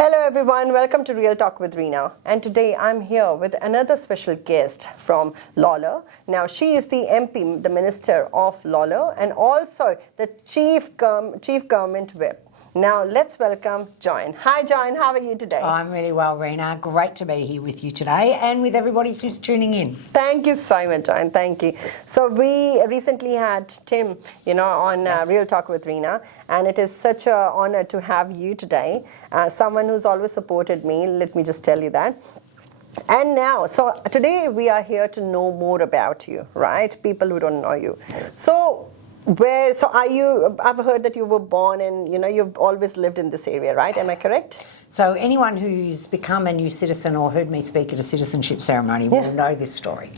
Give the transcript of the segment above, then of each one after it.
Hello everyone, welcome to Real Talk with Reena. And today I'm here with another special guest from Lawler. Now she is the MP, the Minister of Lawler, and also the Chief Government Whip. Now let's welcome Joanne. Hi Joanne, how are you today? I'm really well, Reena. Great to be here with you today and with everybody who's tuning in. Thank you so much, Joanne. Thank you. So we recently had Tim, on Real Talk with Reena, and it is such an honor to have you today. Someone who's always supported me. Let me just tell you that. And now, so today we are here to know more about you, right? People who don't know you. So are you? I've heard that you were born and you've always lived in this area, right? Am I correct? So anyone who's become a new citizen or heard me speak at a citizenship ceremony will know this story.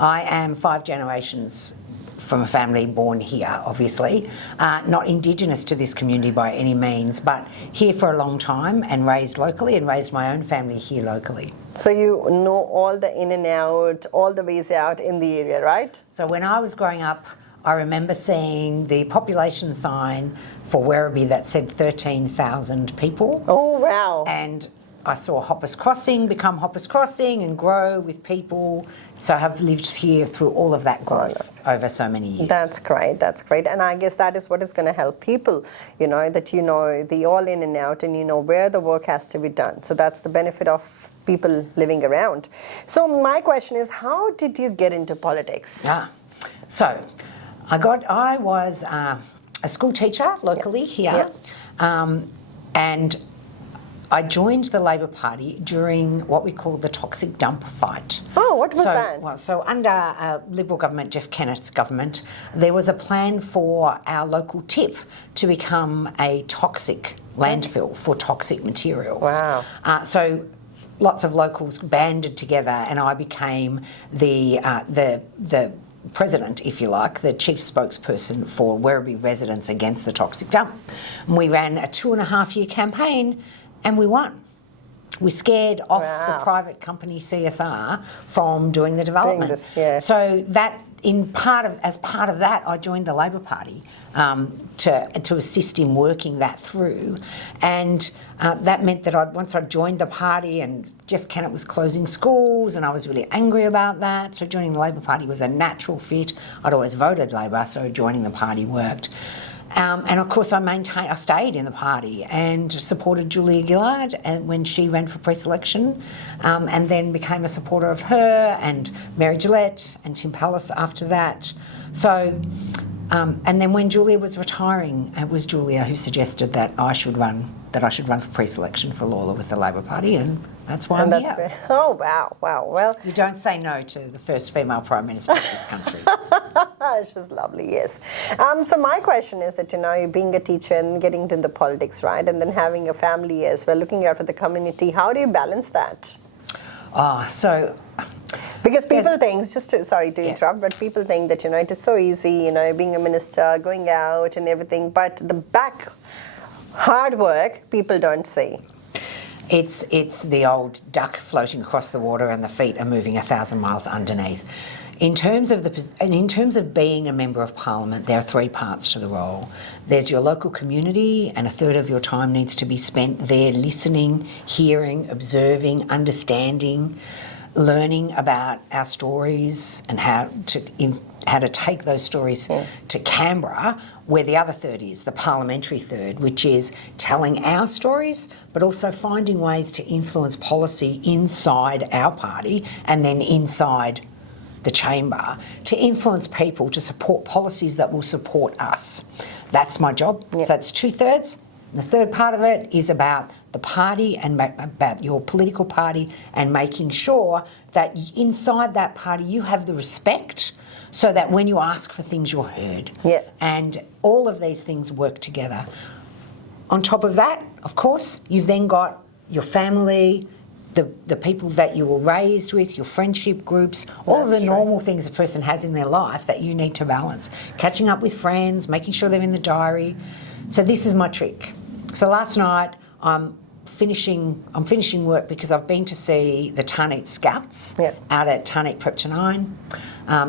I am 5 generations from a family born here, obviously, not Indigenous to this community by any means, but here for a long time and raised locally and raised my own family here locally. So you know all the in and out, all the ways out in the area, right? So when I was growing up, I remember seeing the population sign for Werribee that said 13,000 people. Oh, wow. And I saw Hoppers Crossing become Hoppers Crossing and grow with people. So I've lived here through all of that growth over so many years. That's great, that's great. And I guess that is what is going to help people, that the all in and out and where the work has to be done. So that's the benefit of people living around. So my question is, how did you get into politics? So I was a school teacher locally here, and I joined the Labor Party during what we call the toxic dump fight. Oh, what was that? So under Liberal government, Jeff Kennett's government, there was a plan for our local tip to become a toxic landfill for toxic materials. Wow. So lots of locals banded together, and I became the president, if you like, the chief spokesperson for Werribee residents against the toxic dump. And we ran a 2.5-year campaign and we won. We scared off the private company CSR from doing the development. So that as part of that, I joined the Labor Party to assist in working that through. And that meant that once I joined the party, and Jeff Kennett was closing schools, and I was really angry about that, so joining the Labor Party was a natural fit. I'd always voted Labor, so joining the party worked. And of course I stayed in the party and supported Julia Gillard when she ran for pre-selection, and then became a supporter of her and Mary Gillette and Tim Pallas after that. So, and then when Julia was retiring, it was Julia who suggested that I should run for pre-selection for Lawler with the Labor Party, and that's why I'm here. Oh, wow. Well, you don't say no to the first female Prime Minister of this country. She's lovely, yes. So my question is that, being a teacher and getting into the politics, right, and then having a family as well, looking out for the community, how do you balance that? Because people think, sorry to interrupt, but people think that, it is so easy, being a minister, going out and everything, but the hard work, people don't see. It's the old duck floating across the water and the feet are moving 1,000 miles underneath. In terms of being a member of Parliament, there are 3 parts to the role. There's your local community, and 1/3 of your time needs to be spent there listening, hearing, observing, understanding, learning about our stories and how to take those stories to Canberra, where the other 1/3 is, the parliamentary 1/3, which is telling our stories, but also finding ways to influence policy inside our party and then inside the chamber, to influence people to support policies that will support us. That's my job. So that's 2/3. The 3rd part of it is about the party and about your political party, and making sure that inside that party you have the respect so that when you ask for things you're heard. And all of these things work together. On top of that, of course, you've then got your family, the people that you were raised with, your friendship groups, all of the normal things a person has in their life that you need to balance. Catching up with friends, making sure they're in the diary. So this is my trick. So last night I'm finishing work because I've been to see the Tarneet Scouts out at Tarneet Prep to 9.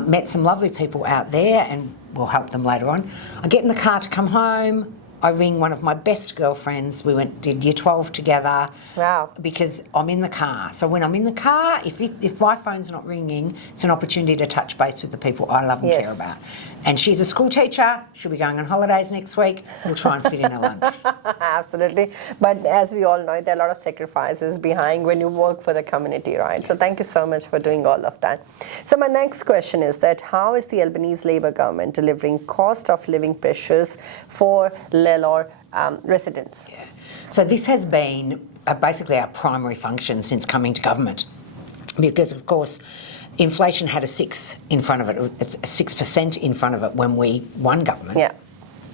Met some lovely people out there, and we'll help them later on. I get in the car to come home, I ring one of my best girlfriends. We did year 12 together. Wow. Because I'm in the car. So when I'm in the car, if my phone's not ringing, it's an opportunity to touch base with the people I love and care about. And she's a school teacher. She'll be going on holidays next week. We'll try and fit in a lunch. Absolutely. But as we all know, there are a lot of sacrifices behind when you work for the community, right? So thank you so much for doing all of that. So my next question is that how is the Albanese Labor government delivering cost of living pressures for Lalor residents? Yeah. So this has been basically our primary function since coming to government, because of course inflation had a 6 in front of it, 6% in front of it when we won government. Yeah.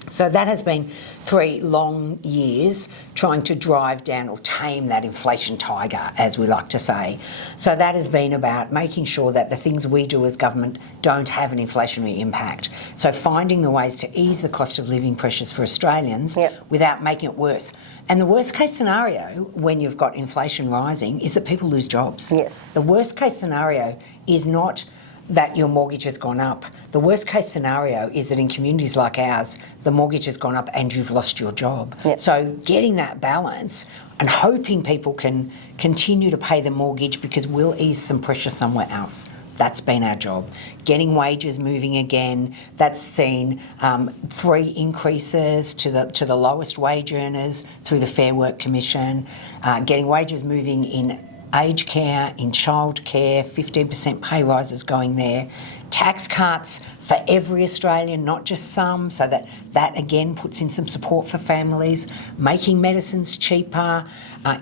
So that has been 3 long years trying to drive down or tame that inflation tiger, as we like to say. So that has been about making sure that the things we do as government don't have an inflationary impact. So finding the ways to ease the cost of living pressures for Australians without making it worse. And the worst case scenario when you've got inflation rising is that people lose jobs. Yes. The worst case scenario is not that your mortgage has gone up. The worst case scenario is that in communities like ours, the mortgage has gone up and you've lost your job. Yep. So getting that balance and hoping people can continue to pay the mortgage because we'll ease some pressure somewhere else. That's been our job. Getting wages moving again. That's seen 3 increases to the lowest wage earners through the Fair Work Commission. Getting wages moving in aged care, in childcare, 15% pay rises going there. Tax cuts for every Australian, not just some, so that again puts in some support for families, making medicines cheaper,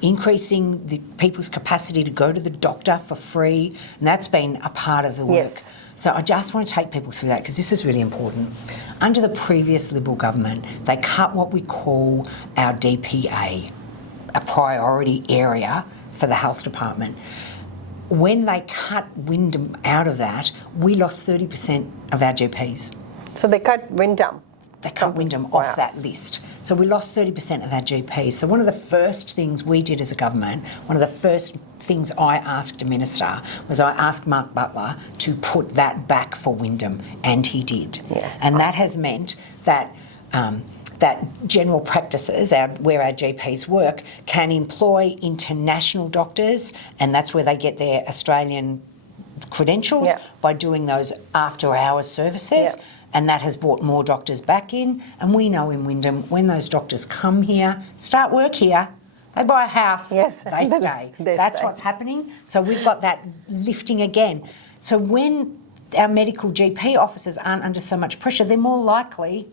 increasing the people's capacity to go to the doctor for free, and that's been a part of the work. Yes. So I just want to take people through that because this is really important. Under the previous Liberal government, they cut what we call our DPA, a priority area for the health department. When they cut Wyndham out of that, we lost 30% of our GPs. So they cut Wyndham? They cut Wyndham off that list. So we lost 30% of our GPs. So one of the first things we did as a government, one of the first things I asked a minister was I asked Mark Butler to put that back for Wyndham, and he did. Yeah, and that has meant that that general practices, where our GPs work, can employ international doctors, and that's where they get their Australian credentials by doing those after-hours services. And that has brought more doctors back in. And we know in Wyndham, when those doctors come here, start work here, they buy a house, they stay. That's what's happening. So we've got that lifting again. So when our medical GP officers aren't under so much pressure, they're more likely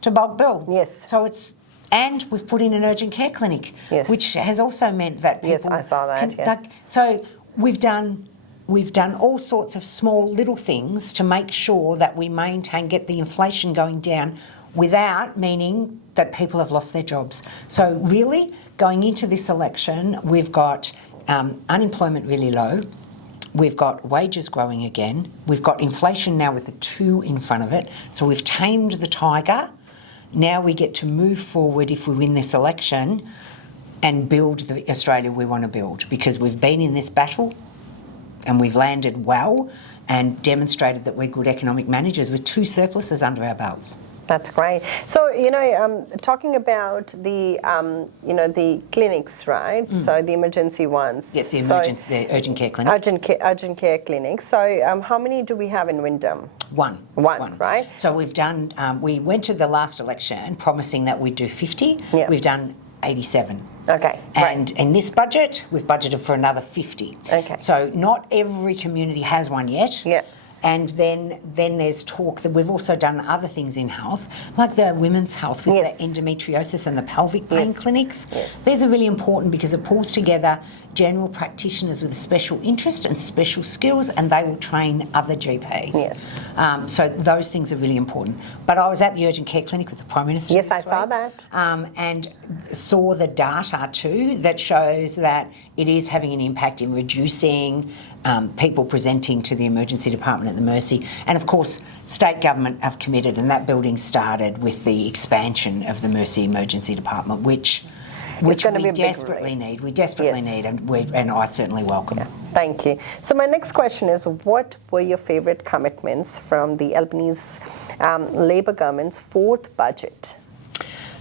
to bulk bill. Yes. So and we've put in an urgent care clinic, which has also meant that people... Yes, I saw that, So we've done all sorts of small little things to make sure that we get the inflation going down without meaning that people have lost their jobs. So really, going into this election, we've got unemployment really low. We've got wages growing again. We've got inflation now with a 2 in front of it. So we've tamed the tiger. Now we get to move forward if we win this election and build the Australia we want to build, because we've been in this battle and we've landed well and demonstrated that we're good economic managers with 2 surpluses under our belts. That's great. So, talking about the, the clinics, right? So the emergency ones. Yes, the urgent care clinic. Urgent care clinics. So how many do we have in Wyndham? One, right? So we've done, we went to the last election promising that we'd do 50. Yeah. We've done 87. Okay. And in this budget, we've budgeted for another 50. Okay. So not every community has one yet. Yeah. And then there's talk that we've also done other things in health, like the women's health with the endometriosis and the pelvic pain clinics. Yes. These are really important because it pulls together general practitioners with a special interest and special skills, and they will train other GPs. Yes. So those things are really important. But I was at the urgent care clinic with the Prime Minister. Yes, I saw that. And saw the data too that shows that it is having an impact in reducing people presenting to the emergency department at the Mercy. And of course, state government have committed, and that building started with the expansion of the Mercy Emergency Department, which we desperately need. We desperately need, and I certainly welcome. Yeah. Thank you. So my next question is, what were your favourite commitments from the Albanese Labor government's 4th budget?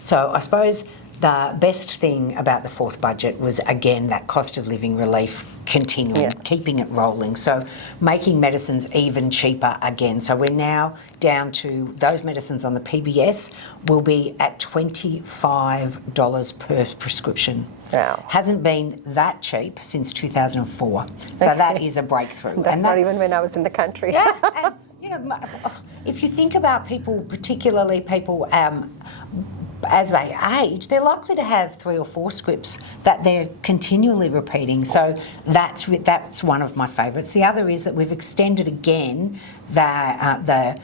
So I suppose the best thing about the fourth budget was, again, that cost of living relief continuing, keeping it rolling. So making medicines even cheaper again. So we're now down to those medicines on the PBS will be at $25 per prescription. Wow. Hasn't been that cheap since 2004. So that is a breakthrough. That's not even when I was in the country. Yeah, and, you know, if you think about people, particularly people as they age, they're likely to have 3 or 4 scripts that they're continually repeating. So that's one of my favourites. The other is that we've extended again the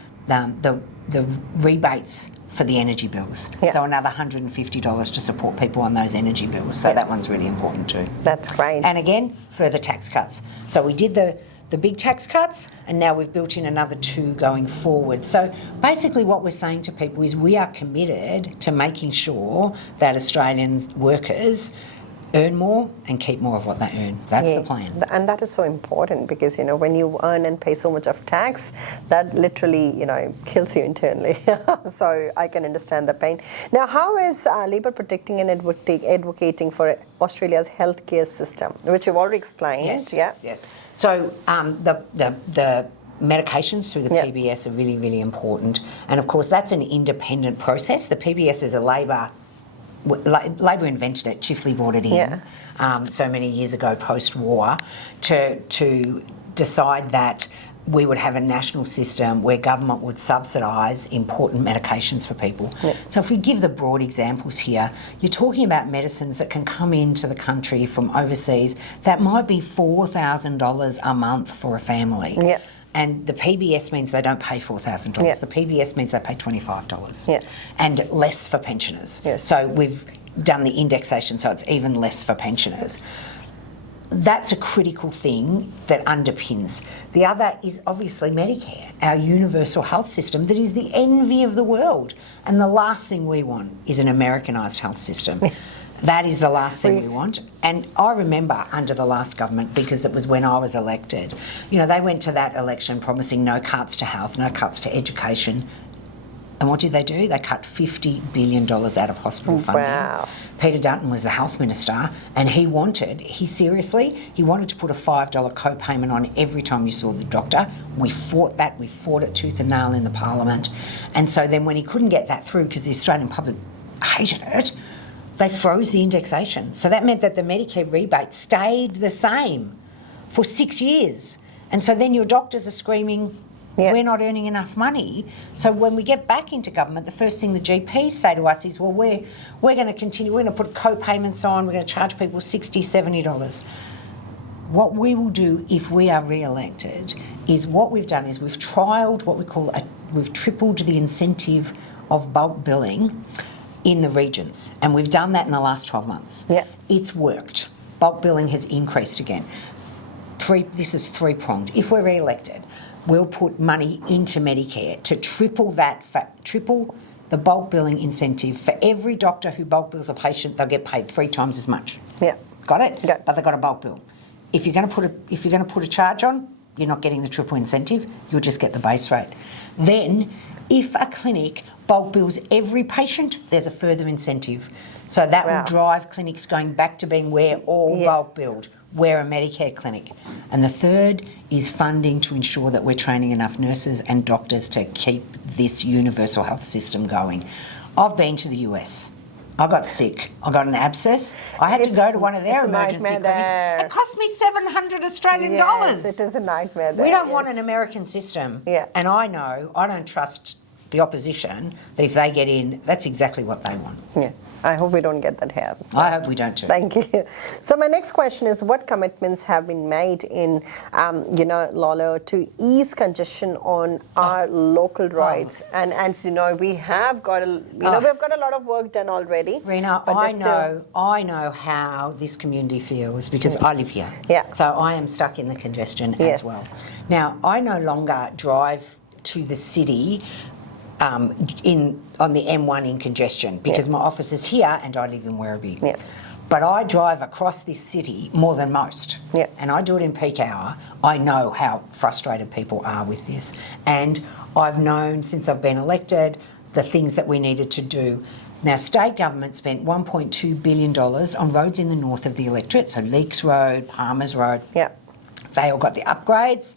rebates for the energy bills. Yeah. So another $150 to support people on those energy bills. So that one's really important too. That's great. And again, further tax cuts. So we did the big tax cuts, and now we've built in another 2 going forward. So basically what we're saying to people is we are committed to making sure that Australian workers earn more and keep more of what they earn. That's the plan. And that is so important because, you know, when you earn and pay so much of tax, that literally, you know, kills you internally. So I can understand the pain. Now, how is Labor protecting and advocating for Australia's healthcare system, which you've already explained? Yes. Yeah. Yes. So the medications through the PBS are really, really important. And of course, that's an independent process. The PBS is a Labor invented it, Chifley brought it in so many years ago post-war to decide that we would have a national system where government would subsidise important medications for people. Yeah. So if we give the broad examples here, you're talking about medicines that can come into the country from overseas that might be $4,000 a month for a family. Yeah. And the PBS means they don't pay $4,000. Yeah. The PBS means they pay $25. Yeah. And less for pensioners. Yes. So we've done the indexation so it's even less for pensioners. That's a critical thing that underpins. The other is obviously Medicare, our universal health system that is the envy of the world. And the last thing we want is an Americanised health system. That is the last thing we want. And I remember under the last government, because it was when I was elected, you know, they went to that election promising no cuts to health, no cuts to education. And what did they do? They cut $50 billion out of hospital funding. Wow. Peter Dutton was the health minister, and he wanted to put a $5 co-payment on every time you saw the doctor. We fought that. We fought it tooth and nail in the parliament. And so then when he couldn't get that through because the Australian public hated it, they froze the indexation. So that meant that the Medicare rebate stayed the same for 6 years. And so then your doctors are screaming, we're not earning enough money. So when we get back into government, the first thing the GPs say to us is, well, we're going to continue, we're going to put co-payments on, we're going to charge people $60, $70. What we will do if we are re-elected is what we've done is we've trialled what we call, we've tripled the incentive of bulk billing in the regions, and we've done that in the last 12 months. Yeah. It's worked. Bulk billing has increased again. This is 3-pronged. If we're re-elected, we'll put money into Medicare to triple the bulk billing incentive. For every doctor who bulk bills a patient, they'll get paid 3 times as much. Yeah. Got it? Yeah. But they've got a bulk bill. If you're going to put a charge on, you're not getting the triple incentive. You'll just get the base rate. Then, if a clinic bulk bills every patient, there's a further incentive. So that will drive clinics going back to being we're all bulk billed. We're a Medicare clinic. And the third is funding to ensure that we're training enough nurses and doctors to keep this universal health system going. I've been to the US. I got sick. I got an abscess. I had to go to one of their emergency clinics. It cost me $700 Australian dollars. Yes, it is a nightmare there. We don't want an American system. Yeah. And I know, I don't trust the opposition that if they get in, that's exactly what they want. Yeah. I hope we don't get that here. I hope we don't too. Thank you. So my next question is, what commitments have been made in, Lolo, to ease congestion on our local roads? And you know, we have got we've got a lot of work done already. Reena, I know how this community feels because I live here. Yeah. So I am stuck in the congestion as well. Now, I no longer drive to the city on the M1 in congestion because my office is here and I live in Werribee. Yeah. But I drive across this city more than most. Yeah. And I do it in peak hour. I know how frustrated people are with this. And I've known since I've been elected the things that we needed to do. Now, state government spent $1.2 billion on roads in the north of the electorate, so Leaks Road, Palmers Road. Yeah. They all got the upgrades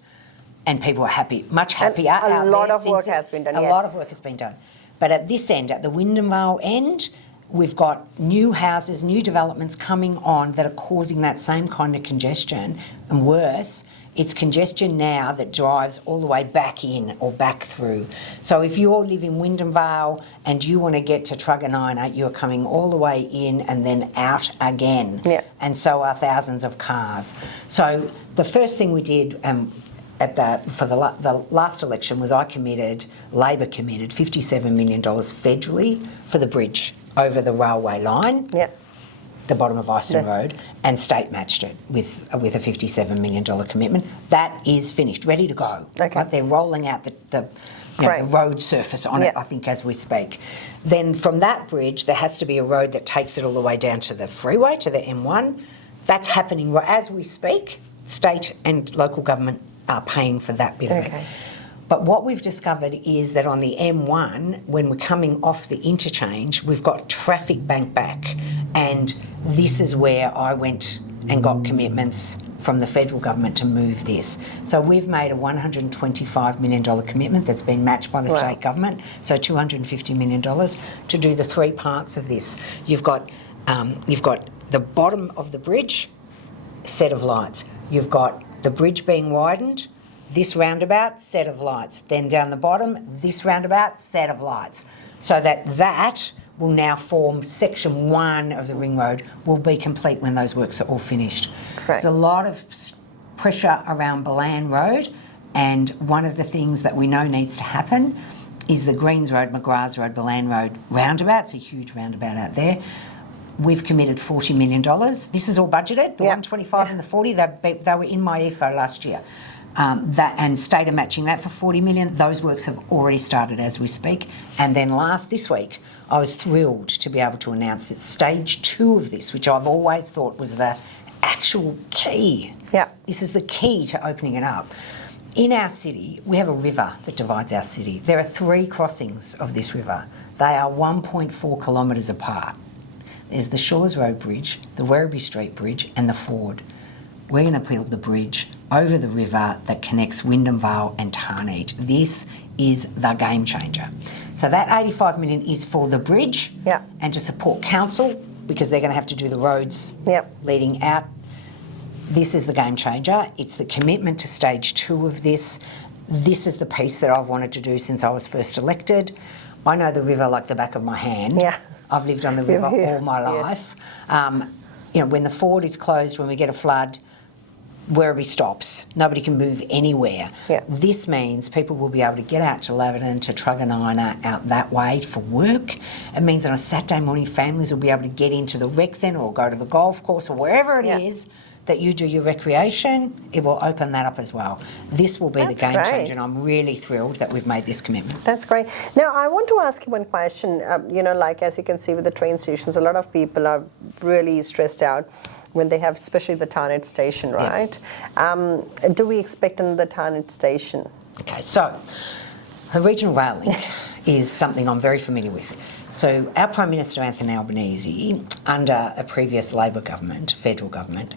and people are happy, much happier. And a lot of work has been done, A lot of work has been done. But at this end, at the Wyndham Vale end, we've got new houses, new developments coming on that are causing that same kind of congestion. And worse, it's congestion now that drives all the way back in or back through. So if you all live in Wyndham Vale and you want to get to Truganina, you're coming all the way in and then out again. Yeah. And so are thousands of cars. So the first thing we did for the last election was Labor committed $57 million federally for the bridge over the railway line. Yeah. The bottom of Ison Road, and state matched it with a $57 million commitment. That is finished, ready to go. Okay. Right? They're rolling out the road surface on it, I think, as we speak. Then from that bridge, there has to be a road that takes it all the way down to the freeway, to the M1. That's happening as we speak. State and local government are paying for that bit of it. But what we've discovered is that on the M1, when we're coming off the interchange, we've got traffic banked back. And this is where I went and got commitments from the federal government to move this. So we've made a $125 million commitment that's been matched by the state government, so $250 million to do the three parts of this. You've got the bottom of the bridge, set of lights. You've got the bridge being widened, this roundabout, set of lights. Then down the bottom, this roundabout, set of lights. So that will now form section 1 of the ring road, will be complete when those works are all finished. Correct. There's a lot of pressure around Bolan Road, and one of the things that we know needs to happen is the Greens Road, McGrath's Road, Bolan Road roundabout. It's a huge roundabout out there. We've committed $40 million. This is all budgeted, the 125 and the 40, they were in my EFO last year. And state are matching that for $40 million. Those works have already started as we speak. And then this week, I was thrilled to be able to announce that stage 2 of this, which I've always thought was the actual key. Yeah. This is the key to opening it up. In our city, we have a river that divides our city. There are 3 crossings of this river. They are 1.4 kilometres apart. There's the Shores Road Bridge, the Werribee Street Bridge and the Ford. We're going to build the bridge over the river that connects Wyndham Vale and Tarneit. This is the game changer. So that $85 million is for the bridge and to support council because they're going to have to do the roads leading out. This is the game changer. It's the commitment to stage 2 of this. This is the piece that I've wanted to do since I was first elected. I know the river like the back of my hand. Yeah. I've lived on the river all my life. When the Ford is closed, when we get a flood, Werribee stops. Nobody can move anywhere. Yeah. This means people will be able to get out to Laverton, to Truganina, out that way for work. It means on a Saturday morning, families will be able to get into the rec centre or go to the golf course or wherever it is that you do your recreation. It will open that up as well. This will be the game changer, and I'm really thrilled that we've made this commitment. That's great. Now, I want to ask you one question. As you can see with the train stations, a lot of people are really stressed out when they have, especially the Tarneit station, right? Do we expect another Tarneit station? Okay, so the regional rail link is something I'm very familiar with. So our Prime Minister, Anthony Albanese, under a previous Labor government, federal government,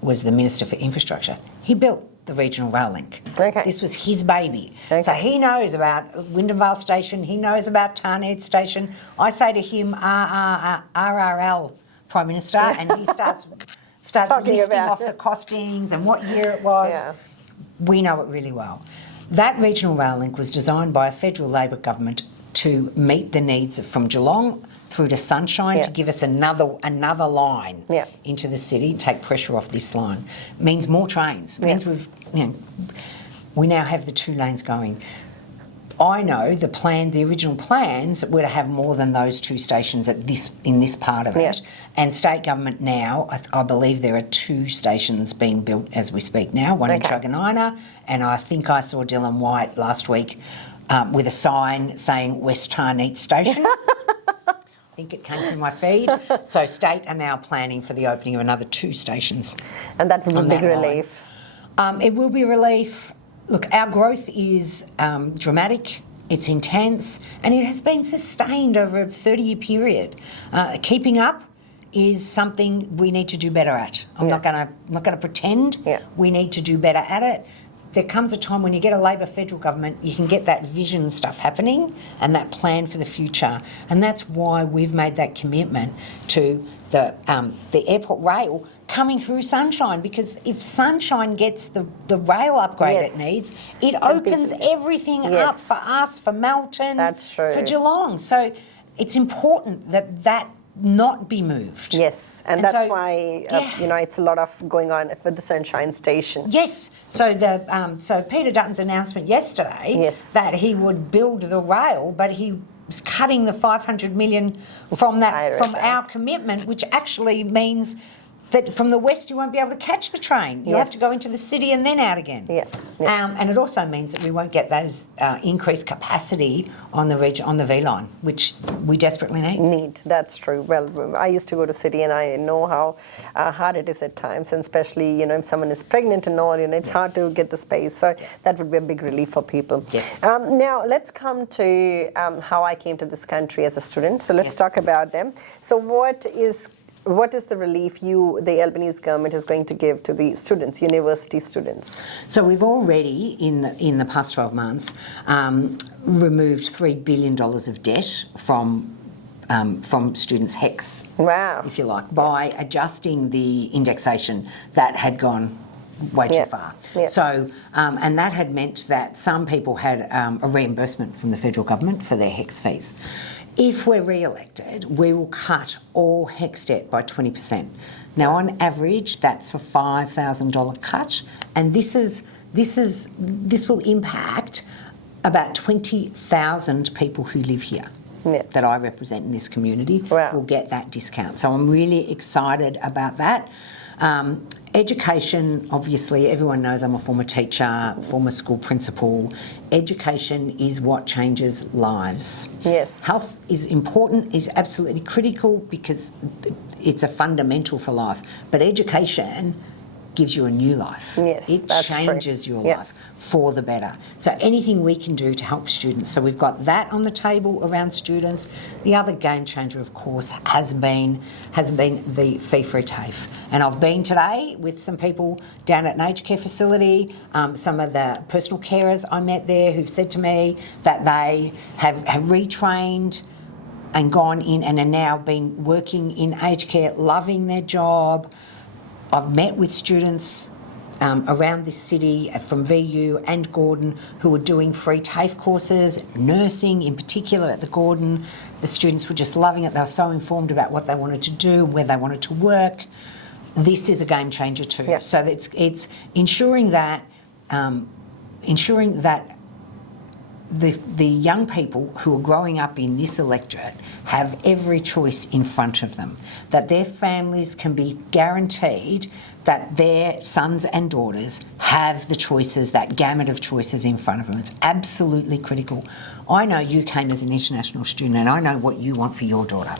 was the Minister for Infrastructure. He built the regional rail link. Okay. This was his baby. Okay. So he knows about Wyndham Vale Station, he knows about Tarneit Station. I say to him, RRL, Prime Minister, and he starts listing off the costings and what year it was. Yeah. We know it really well. That regional rail link was designed by a federal Labor government to meet the needs from Geelong through to Sunshine to give us another line into the city, take pressure off this line. Means more trains. Means we now have the 2 lanes going. I know the original plans were to have more than those 2 stations in this part of it. And state government now, I believe there are 2 stations being built as we speak now, one in Truganina, and I think I saw Dylan White last week with a sign saying West Tarneit Station. I think it came through my feed. So state are now planning for the opening of another 2 stations. And that will be a big relief. It will be relief. Look, our growth is dramatic it's intense, and it has been sustained over a 30-year period. Keeping up is something we need to do better at. I'm not going to pretend we need to do better at it. There comes a time when you get a Labor federal government, you can get that vision stuff happening and that plan for the future. And that's why we've made that commitment to the airport rail coming through Sunshine, because if Sunshine gets the rail upgrade it needs, it opens everything up for us, for Melton, for Geelong. So it's important that not be moved. Yes, and that's why it's a lot of going on for the Sunshine Station. Yes, so so Peter Dutton's announcement yesterday that he would build the rail, but he was cutting the $500 million from our commitment, which actually means that from the west you won't be able to catch the train. You'll have to go into the city and then out again. And it also means that we won't get those increased capacity on the V line, which we desperately need. That's true. Well, I used to go to city and I know how hard it is at times, and especially, if someone is pregnant and all, it's hard to get the space. So that would be a big relief for people. Yes. Now, let's come to how I came to this country as a student. So let's talk about them. So what is the relief the Albanese government is going to give to the students, university students? So we've already, in the past 12 months, removed $3 billion of debt from students' HECS, if you like, by adjusting the indexation that had gone way too far. So, and that had meant that some people had a reimbursement from the federal government for their HECS fees. If we're re-elected, we will cut all HECS debt by 20%. Now, on average, that's a $5,000 cut, and this will impact about 20,000 people who live here that I represent in this community will get that discount. So I'm really excited about that. Education, obviously, everyone knows I'm a former teacher, former school principal. Education is what changes lives. Yes. Health is important, is absolutely critical because it's a fundamental for life. But education gives you a new life. Yes, it that's changes true. your life for the better. So anything we can do to help students. So we've got that on the table around students. The other game changer, of course, has been the fee-free TAFE. And I've been today with some people down at an aged care facility, some of the personal carers I met there who've said to me that they have retrained and gone in and are now been working in aged care, loving their job. I've met with students around this city from VU and Gordon who are doing free TAFE courses, nursing in particular at the Gordon. The students were just loving it. They were so informed about what they wanted to do, where they wanted to work. This is a game changer too. Yeah. So it's ensuring that the young people who are growing up in this electorate have every choice in front of them, that their families can be guaranteed that their sons and daughters have the choices, that gamut of choices in front of them. It's absolutely critical. I know you came as an international student and I know what you want for your daughter.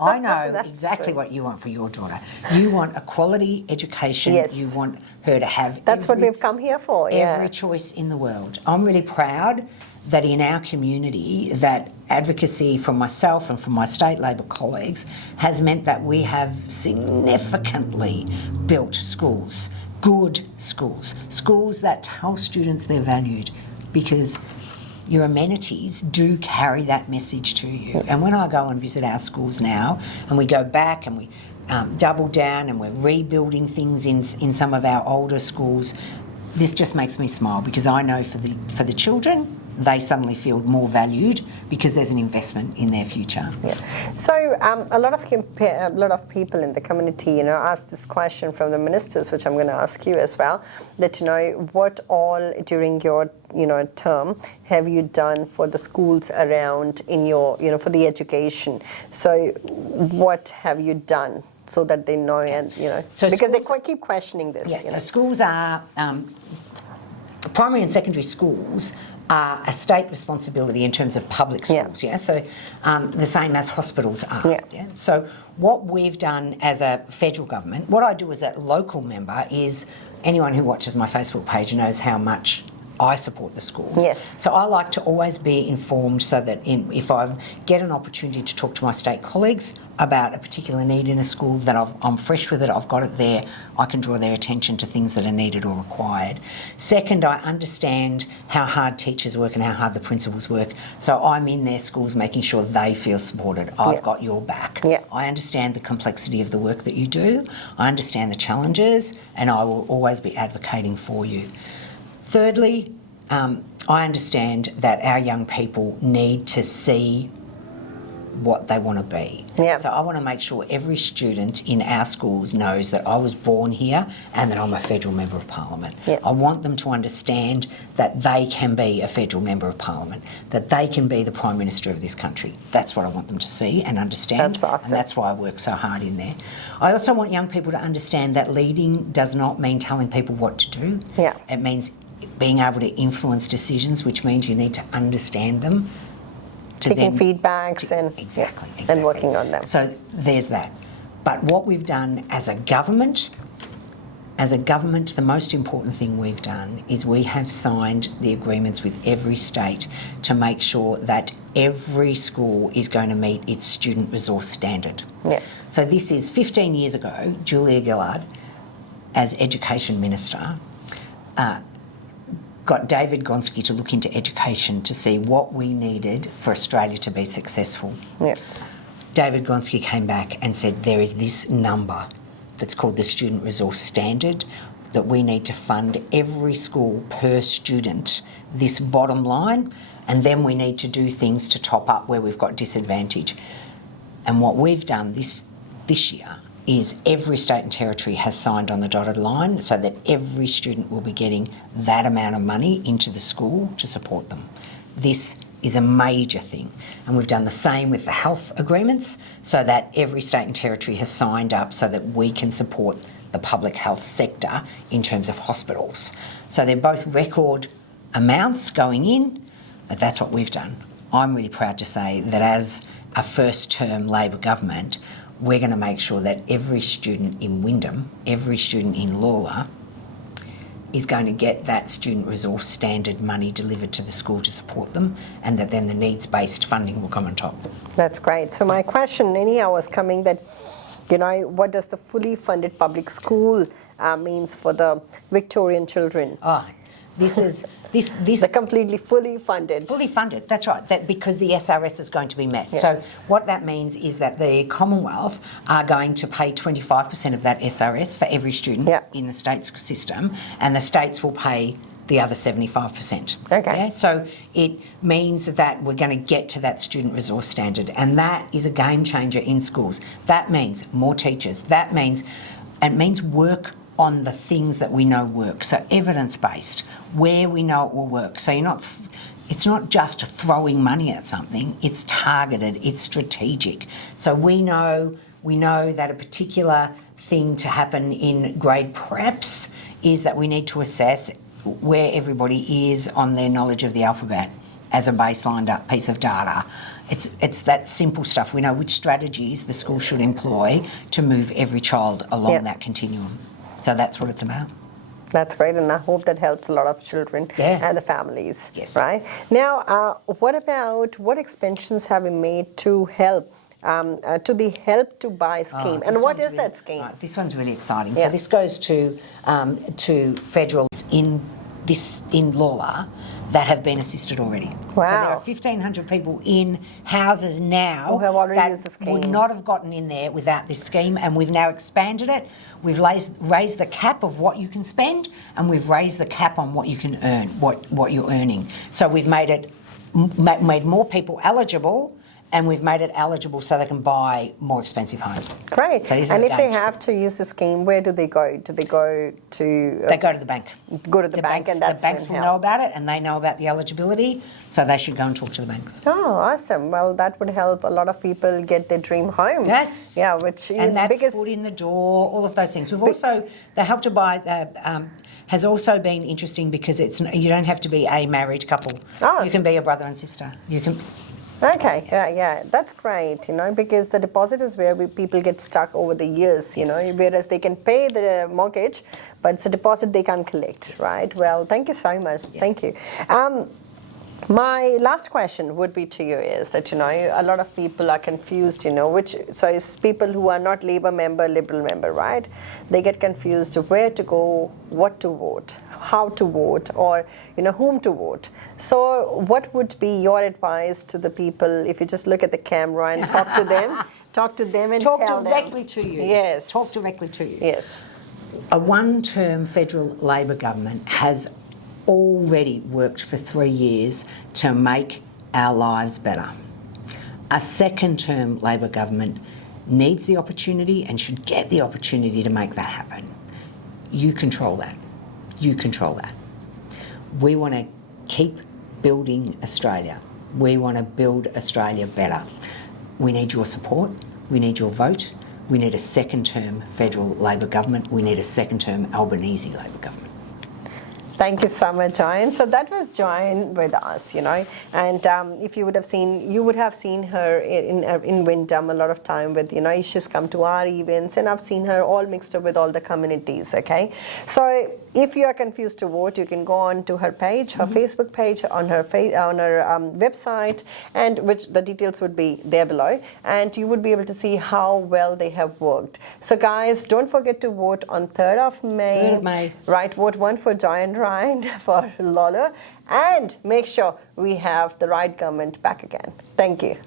I know exactly what you want for your daughter. You want a quality education. Yes. You want her to have That's what we've come here for. Every choice in the world. I'm really proud that in our community that advocacy from myself and from my state Labor colleagues has meant that we have significantly built schools, good schools, schools that tell students they're valued, because your amenities do carry that message to you. Yes. And when I go and visit our schools now and we go back and we double down and we're rebuilding things in some of our older schools, this just makes me smile, because I know for the children, they suddenly feel more valued because there's an investment in their future. Yeah. So a lot of people in the community, ask this question from the ministers, which I'm going to ask you as well. That what all during your term have you done for the schools around in your for the education? So what have you done? So that they know, and so because they keep questioning this. Yes, so schools are primary and secondary schools are a state responsibility in terms of public schools. So the same as hospitals are. So what we've done as a federal government, what I do as a local member is, anyone who watches my Facebook page knows how much I support the schools. Yes. So I like to always be informed so that if I get an opportunity to talk to my state colleagues about a particular need in a school, that I'm fresh with it, I've got it there, I can draw their attention to things that are needed or required. Second, I understand how hard teachers work and how hard the principals work. So I'm in their schools making sure they feel supported. I've got your back. Yeah. I understand the complexity of the work that you do. I understand the challenges, and I will always be advocating for you. Thirdly, I understand that our young people need to see what they want to be. Yeah. So I want to make sure every student in our schools knows that I was born here and that I'm a federal member of parliament. Yeah. I want them to understand that they can be a federal member of parliament, that they can be the Prime Minister of this country. That's what I want them to see and understand. That's awesome. And that's why I work so hard in there. I also want young people to understand that leading does not mean telling people what to do. Yeah. It means being able to influence decisions, which means you need to understand them. Taking feedbacks and exactly, and working on them. So there's that. But what we've done as a government, the most important thing we've done is we have signed the agreements with every state to make sure that every school is going to meet its student resource standard. Yeah. So this is 15 years ago, Julia Gillard, as Education Minister, got David Gonski to look into education to see what we needed for Australia to be successful. Yeah. David Gonski came back and said there is this number that's called the Student Resource Standard that we need to fund every school per student, this bottom line, and then we need to do things to top up where we've got disadvantage. And what we've done this year is every state and territory has signed on the dotted line so that every student will be getting that amount of money into the school to support them. This is a major thing. And we've done the same with the health agreements so that every state and territory has signed up so that we can support the public health sector in terms of hospitals. So they're both record amounts going in, but that's what we've done. I'm really proud to say that as a first-term Labor government, we're going to make sure that every student in Wyndham, every student in Lalor is going to get that student resource standard money delivered to the school to support them, and that then the needs-based funding will come on top. That's great. So my question anyhow was coming that, what does the fully funded public school means for the Victorian children? This They're completely fully funded. Fully funded, that's right, that because the SRS is going to be met. Yeah. So what that means is that the Commonwealth are going to pay 25% of that SRS for every student in the state's system, and the states will pay the other 75%. Okay. Yeah? So it means that we're going to get to that student resource standard, and that is a game changer in schools. That means more teachers. That means work on the things that we know work. So evidence-based, where we know it will work. So it's not just throwing money at something, it's targeted, it's strategic. So we know that a particular thing to happen in grade preps is that we need to assess where everybody is on their knowledge of the alphabet as a baseline piece of data. It's that simple stuff. We know which strategies the school should employ to move every child along that continuum. So that's what it's about. That's great, and I hope that helps a lot of children and the families. Yes. Right? Now, what expansions have we made to help to the Help to Buy scheme? And what is that scheme? This one's really exciting. Yeah. So this goes to federal in Lalor that have been assisted already. Wow. So there are 1,500 people in houses now who have already that used the scheme. would not have gotten in there without this scheme, and we've now expanded it. We've raised the cap of what you can spend, and we've raised the cap on what you can earn, what you're earning. So we've made more people eligible, and we've made it eligible so they can buy more expensive homes. Great. So and if they have to use the scheme, where do they go? Do they go to... They go to the bank. Go to the bank, and that's the banks will know about it, and they know about the eligibility, so they should go and talk to the banks. Oh, awesome. Well, that would help a lot of people get their dream home. Yes. Yeah, which... And that foot in the door, all of those things. We've also... The Help to Buy has also been interesting because you don't have to be a married couple. Oh. You can be a brother and sister. You can... Okay, yeah, that's great, because the deposit is where people get stuck over the years, whereas they can pay the mortgage, but it's a deposit they can't collect, right? Well, thank you so much. Yeah. Thank you. My last question would be to you is that, a lot of people are confused, so it's people who are not Labour member, Liberal member, right? They get confused where to go, what to vote, how to vote, or, whom to vote. So what would be your advice to the people if you just look at the camera and talk to them? Talk to them and tell them. Talk directly to you. Yes. Talk directly to you. Yes. A one-term federal Labor government has already worked for 3 years to make our lives better. A second-term Labor government needs the opportunity and should get the opportunity to make that happen. You control that. You control that. We want to keep building Australia. We want to build Australia better. We need your support. We need your vote. We need a second-term federal Labor government. We need a second-term Albanese Labor government. Thank you so much, Joanne. So that was Joanne with us, and if you would have seen her in Wyndham a lot of time with, she's come to our events, and I've seen her all mixed up with all the communities, okay? So if you are confused to vote, you can go on to her page, her Facebook page, on her website, and which the details would be there below, and you would be able to see how well they have worked. So guys, don't forget to vote on 3rd of May. 3rd of May. Right, vote 1 for Joanne Ryan, for Lawler, and make sure we have the right government back again. Thank you.